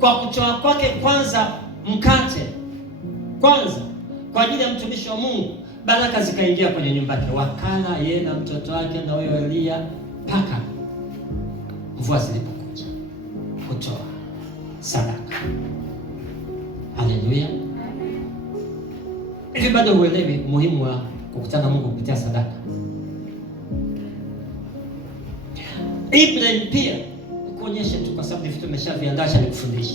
kwa kutoa kwake kwanza mkate kwanza kwa ajili ya mtumishi wa Mungu, baraka zikaingia kwenye nyumba yake, wakala yeye na mtoto wake na huyo Elia mpaka mvua zilipokuja kutoa sadaka. Haleluya! Hivi bado huelewi umuhimu wa kukutana na Mungu kupitia sadaka? Ibrahim pia kuonyesha tu, kwa sababu vitu nimeshaviandaa nikufundisha.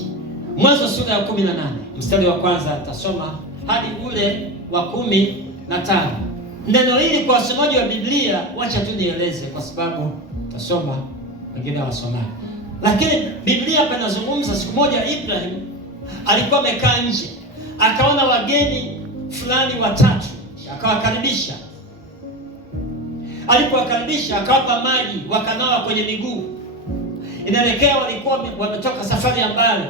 Mwanzo sura ya 18 mstari wa kwanza atasoma hadi ule wa 15. Neno hili kwa wasomaji wa Biblia, wacha tu nieleze kwa sababu tasoma wengine wasomaji. Lakini Biblia hapa inazungumza, siku moja Ibrahim alikuwa amekaa nje, akaona wageni fulani watatu, akawakaribisha. Alipowakaribisha akawapa maji, wakanawa kwenye miguu. Inaelekea walikuwa wametoka safari ya mbali.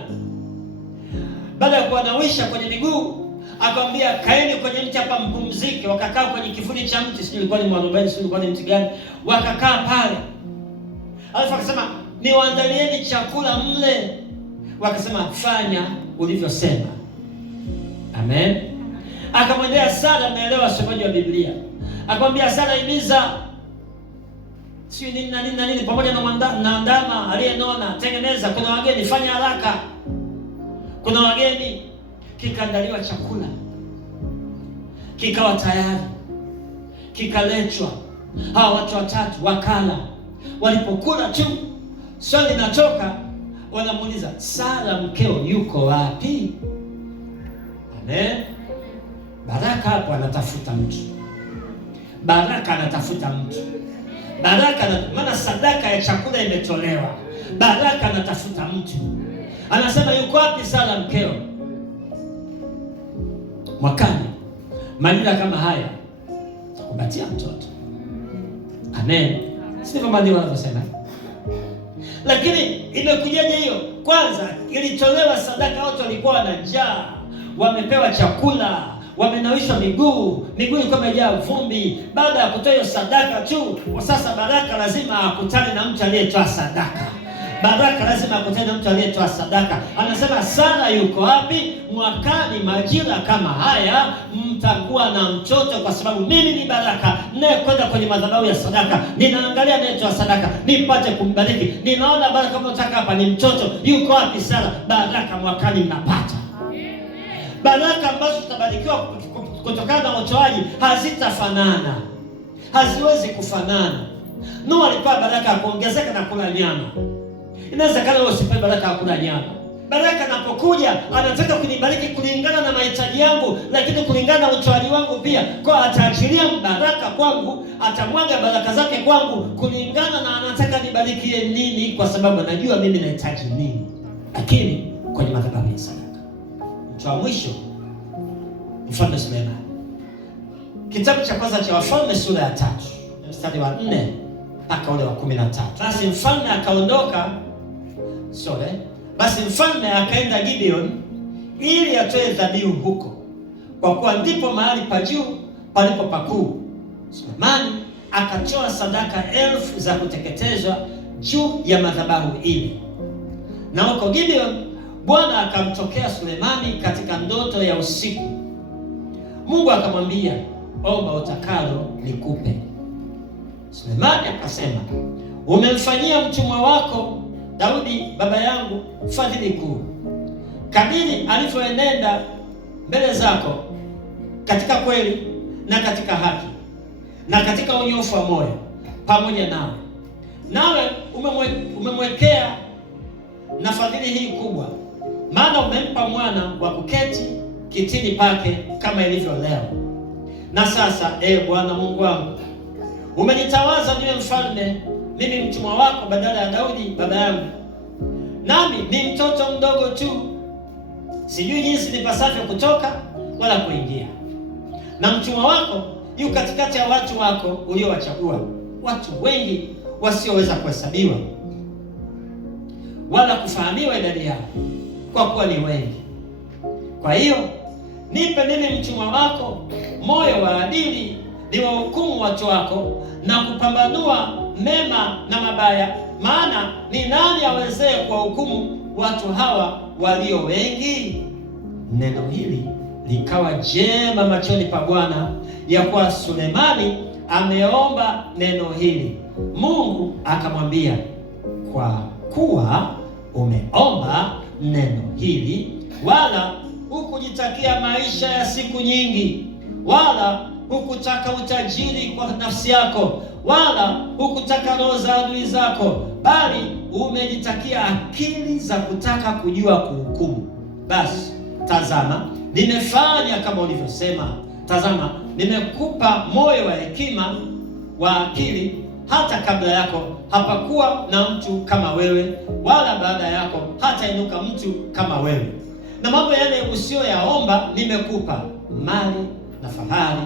Baada ya kuwanawisha kwenye miguu, akamwambia kaeni kwenye mti hapa mpumzike. Wakakaa kwenye kivuli cha mti, sio ilikuwa ni mwarobaini, sio ilikuwa ni mti gani, wakakaa pale. Alafu akasema niwaandalieni chakula mle. Wakasema fanya ulivyosema. Amen. Akamwendea Sara, naelewa wasomaji wa Biblia, akamwambia Sara, imiza sio nini na nini na nini, pamoja na ndama aliyenona, tengeneza, kuna wageni, fanya haraka, kuna wageni. Kikaandaliwa chakula, kikawa tayari, kikaletwa. Hawa watu watatu wakala. Walipokula tu, swali linatoka, wanamuuliza Sara mkeo yuko wapi? Amen. Baraka hapo anatafuta mtu, baraka anatafuta mtu, baraka maana sadaka ya chakula imetolewa. Baraka anatafuta mtu, anasema yuko wapi Sara mkeo? Mwakani majira kama haya kupatia mtoto. Amen. Sivyo maandiko yanasema? Lakini imekujaje hiyo? Kwanza ilitolewa sadaka, watu walikuwa na njaa, wamepewa chakula, wamenawishwa miguu ilikuwa imejaa vumbi. Baada ya kutoa hiyo sadaka tu, sasa baraka lazima akutane na mtu aliyetoa sadaka. Baraka lazima akutane na mtu aliyetoa sadaka. Anasema Sara yuko wapi? Mwakani majira kama haya mtakuwa na mtoto, kwa sababu mimi ni baraka naye kwenda kwenye madhabahu ya sadaka, ninaangalia anayetoa sadaka nipate kumbariki. Ninaona baraka mnataka hapa ni mtoto. Yuko wapi Sara? Baraka mwakani mnapata. Baraka ambazo tutabarikiwa kutokana na utoaji hazitafanana, haziwezi kufanana. Nuhu alipewa baraka ya kuongezeka na kula nyama. Inawezekana wewe usipewe baraka ya kula nyama. Baraka anapokuja anataka kunibariki kulingana na mahitaji yangu, lakini kulingana na utoaji wangu pia. Kwa ataachilia baraka kwangu, atamwaga baraka zake kwangu kulingana na anataka nibarikie nini, kwa sababu anajua mimi nahitaji nini. Lakini kwenye madhabahu ya sadaka, mtu wa mwisho Mfalme Suleiman. Kitabu cha kwanza cha Wafalme sura ya 3 mstari wa 4 mpaka ule wa 13. Basi mfalme akaenda Gibeon ili atoe dhabihu huko, kwa kuwa ndipo mahali pa juu palipo pakuu. Sulemani akatoa sadaka 1000 za kuteketezwa juu ya madhabahu ile. Na huko Gibeon Bwana akamtokea Sulemani katika ndoto ya usiku. Mungu akamwambia, omba utakalo nikupe. Sulemani akasema, umemfanyia mtumwa wako Daudi baba yangu fadhili kuu, kadiri alivyoenenda mbele zako katika kweli na katika haki na katika unyofu wa moyo pamoja nawe umemwekea na fadhili hii kubwa, maana umempa mwana wa kuketi kitini pake kama ilivyo leo. Na sasa Bwana Mungu wangu, umenitawaza niwe mfalme mimi mtumwa wako badala ya Daudi baba yangu, nami ni mtoto mdogo tu, sijui jinsi nipasavyo kutoka wala kuingia. Na mtumwa wako yu katikati ya watu wako uliowachagua, watu wengi wasioweza kuhesabiwa wala kufahamiwa idadi yao, kwa kuwa ni wengi. Kwa hiyo nipe mimi mtumwa wako moyo wa adili, ni wahukumu watu wako na kupambanua mema na mabaya. Maana ni nani awezee kuwahukumu watu hawa walio wengi? Neno hili likawa jema machoni pa Bwana, ya kuwa Sulemani ameomba neno hili. Mungu akamwambia, kwa kuwa umeomba neno hili, wala hukujitakia maisha ya siku nyingi, wala hukutaka utajiri kwa nafsi yako, wala hukutaka roho za adui zako, bali umejitakia akili za kutaka kujua kuhukumu. Basi tazama, nimefanya kama ulivyosema. Tazama, nimekupa moyo wa hekima wa akili. Hata kabla yako hapakuwa na mtu kama wewe, wala baada yako hatainuka mtu kama wewe. Na mambo yale usiyoyaomba nimekupa, mali na fahari,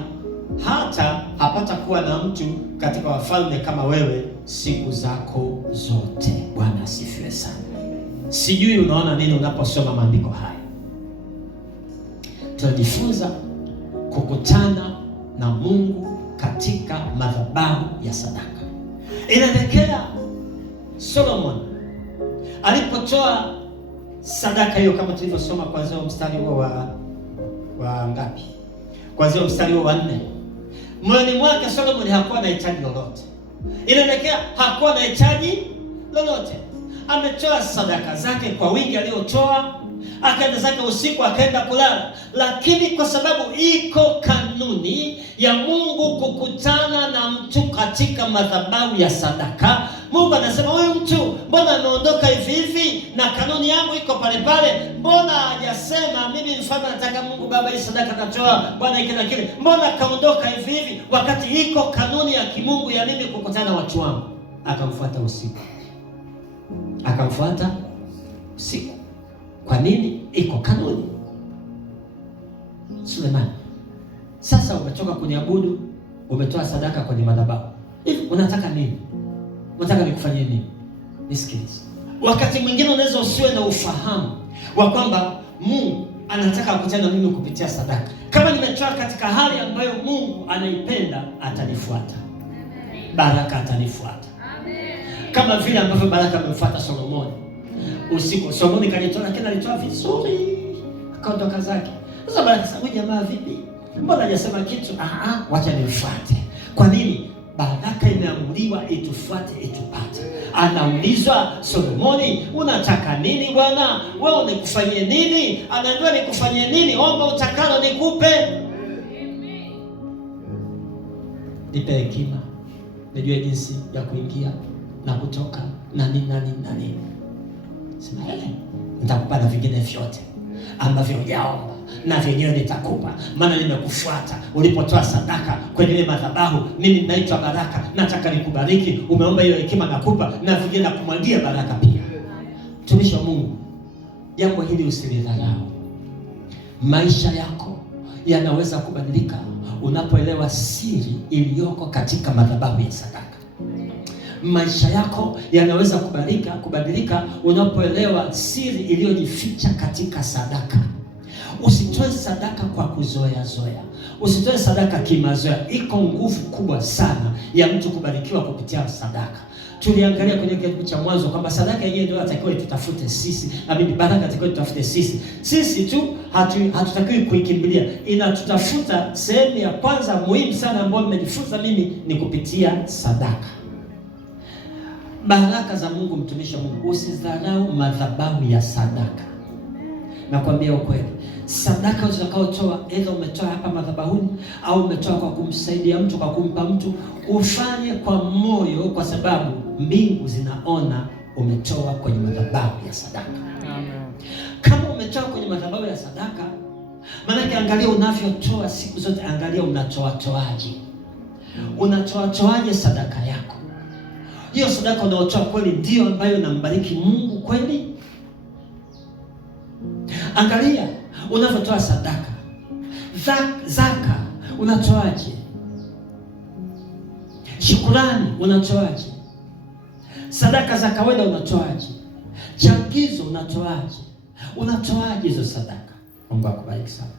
hata hapata kuwa na mtu katika wafalme kama wewe siku zako zote. Bwana asifiwe sana. Sijui unaona nini unaposoma maandiko haya. Tunajifunza kukutana na Mungu katika madhabahu ya sadaka. Inaelekea Solomon alipotoa sadaka hiyo, kama tulivyosoma kuanzia mstari huo wa ngapi? Kuanzia mstari huo wa 4. Moyoni mwake Solomon hakuwa na hitaji lolote. Inaelekea hakuwa na hitaji lolote. Ametoa sadaka zake kwa wingi aliotoa, akaenda zake usiku, akaenda kulala. Lakini kwa sababu iko kanuni ya Mungu kukutana na mtu katika madhabahu ya sadaka, Mungu anasema, huyu mtu mbona ameondoka hivi hivi na kanuni yangu iko pale pale? Mbona hajasema mimi mfano nataka Mungu Baba hii sadaka natoa Bwana hiki na kile? Mbona kaondoka hivi hivi wakati iko kanuni ya kimungu ya mimi kukutana na watu wangu? Akamfuata usiku. Akamfuata usiku. Kwa nini? Iko kanuni. Sulemani, sasa umetoka kuniabudu, umetoa sadaka kwenye madhabahu. Hivi unataka nini? Unataka nikufanyie nini? Nisikilize. Wakati mwingine unaweza usiwe na ufahamu wa kwamba Mungu anataka kukutana na mimi kupitia sadaka. Kama nimetoa katika hali ambayo Mungu anaipenda, atanifuata. Baraka atanifuata. Kama vile ambavyo baraka amemfuata Solomoni. Usiku Solomoni kalitoa, lakini alitoa vizuri, akaondoka zake. Sasa baraka sasa, huyu jamaa vipi? Mbona hajasema kitu? Wacha nifuate. Kwa nini? Baraka imeamuliwa itufuate, itupate. Anaulizwa Solomoni, unataka nini Bwana? Wewe nikufanyie nini? Anaambiwa nikufanyie nini? Omba utakalo nikupe. Nipe hekima, nijue jinsi ya kuingia na kutoka na nini. Sema nitakupa na vingine vyote ambavyo hujaomba, na vyenyewe nitakupa, maana nimekufuata. Ulipotoa sadaka kwenye ile madhabahu, mimi naitwa baraka, nataka nikubariki. Umeomba hiyo hekima, nakupa na vingine nakumwagia baraka pia. Mtumishi wa Mungu, jambo hili usilidharau. Maisha yako yanaweza kubadilika unapoelewa siri iliyoko katika madhabahu ya sadaka. Maisha yako yanaweza kubadilika unapoelewa siri iliyojificha katika sadaka. Usitoe sadaka kwa kuzoea. Usitoe sadaka kimazoea. Iko nguvu kubwa sana ya mtu kubarikiwa kupitia sadaka. Tuliangalia kwenye kitabu cha Mwanzo kwamba sadaka yenyewe ndio inatakiwa tutafute sisi, na bibi baraka inatakiwa tutafute sisi. Sisi tu hatutakiwi kuikimbilia. Inatutafuta. Sehemu ya kwanza muhimu sana ambayo nimejifunza mimi ni kupitia sadaka. Baraka za Mungu, mtumishi wa Mungu, usidharau madhabahu ya sadaka. Nakwambia ukweli, sadaka utakayotoa, aidha umetoa hapa madhabahuni au umetoa kwa kumsaidia mtu, kwa kumpa mtu, ufanye kwa moyo, kwa sababu mbingu zinaona umetoa kwenye madhabahu ya sadaka. Amen. Kama umetoa kwenye madhabahu ya sadaka, maana angalia unavyotoa siku zote, angalia unatoaje. Unatoaje sadaka yako? Hiyo sadaka unaotoa kweli ndio ambayo inambariki Mungu kweli? Angalia unavyotoa sadaka. Zaka unatoaje? Shukrani unatoaje? Sadaka za kawaida unatoaje? Changizo unatoaje? Unatoaje hizo sadaka? Mungu akubariki sana.